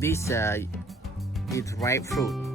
This is ripe fruit.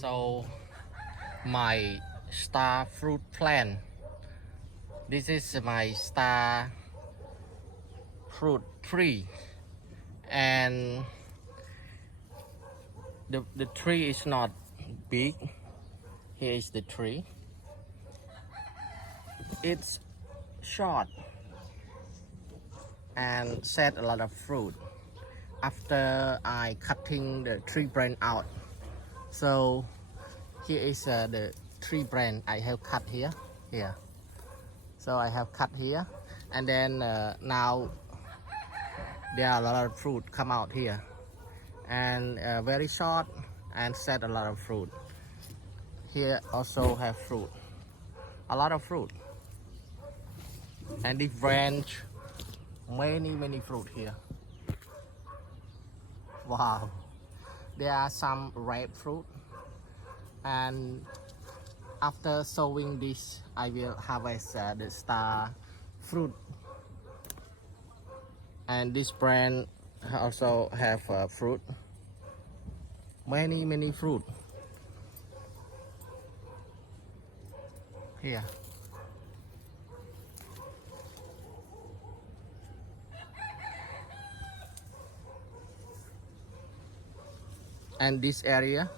So my star fruit plant. This is my star fruit tree, and the tree is not big. Here is the tree. It's short and set a lot of fruit after I cutting the tree branch out. So here is the tree branch I have cut here. So I have cut here, and then now there are a lot of fruit come out here, and very short and set a lot of fruit. Here also have fruit, a lot of fruit, and this branch many fruit here. Wow, there are some ripe fruit, and after sowing this I will harvest the star fruit, and this branch also have fruit, many fruit here. And this area,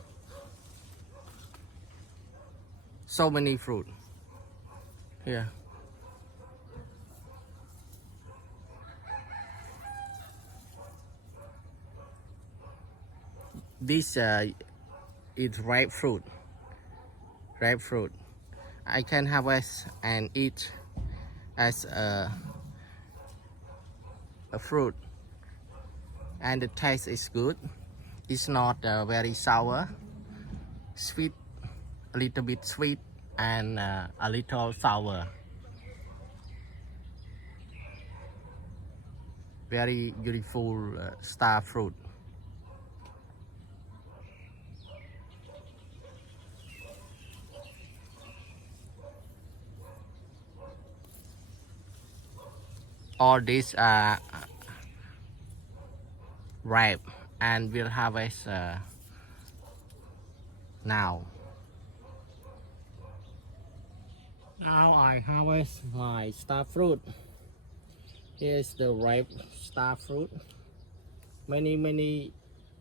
so many fruit here. This is ripe fruit. I can harvest and eat as a fruit, and the taste is good. It's not very sour, sweet, a little bit sweet, and a little sour. Very beautiful star fruit. All these are ripe and will harvest Now I harvest my star fruit. Here's the ripe star fruit. Many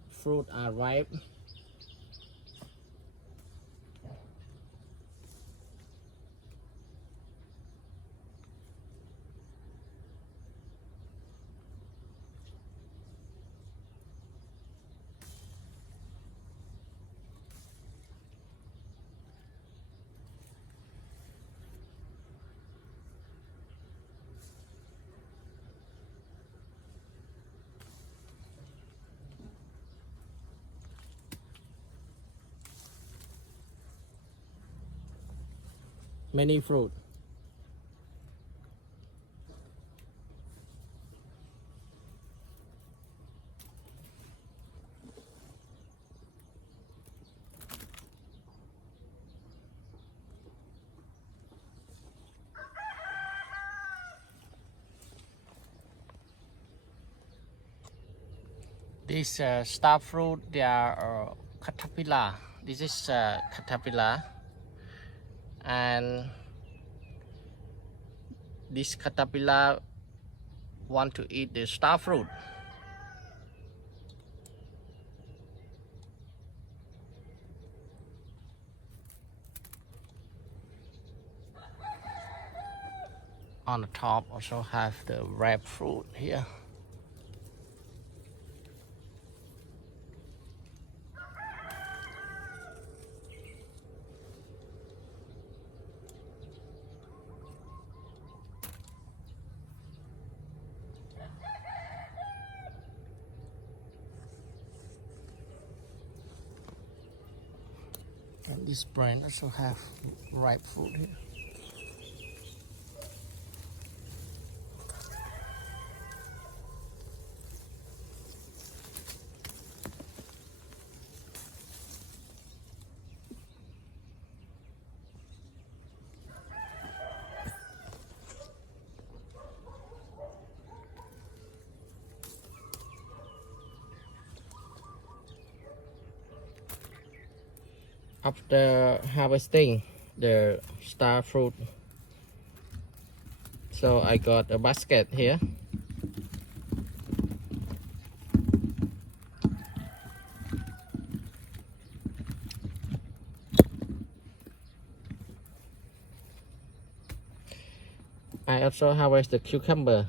fruit are ripe. Many fruit. This star fruit, they are caterpillar. This is caterpillar, and this caterpillar want to eat the star fruit. On the top also have the ripe fruit here. And this branch also have ripe fruit here. After harvesting the star fruit, so I got a basket here. I also harvest the cucumber.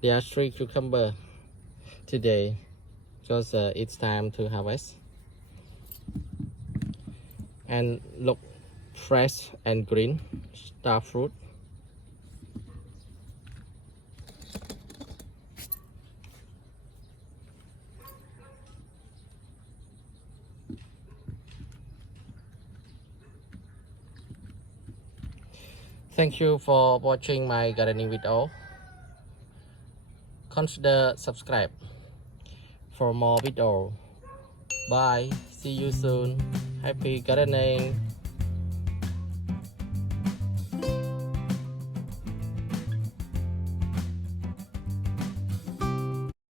There are 3 cucumber today because it's time to harvest. And look fresh and green star fruit. Thank you for watching my gardening video. Consider subscribe for more video. Bye. See you soon. Happy gardening.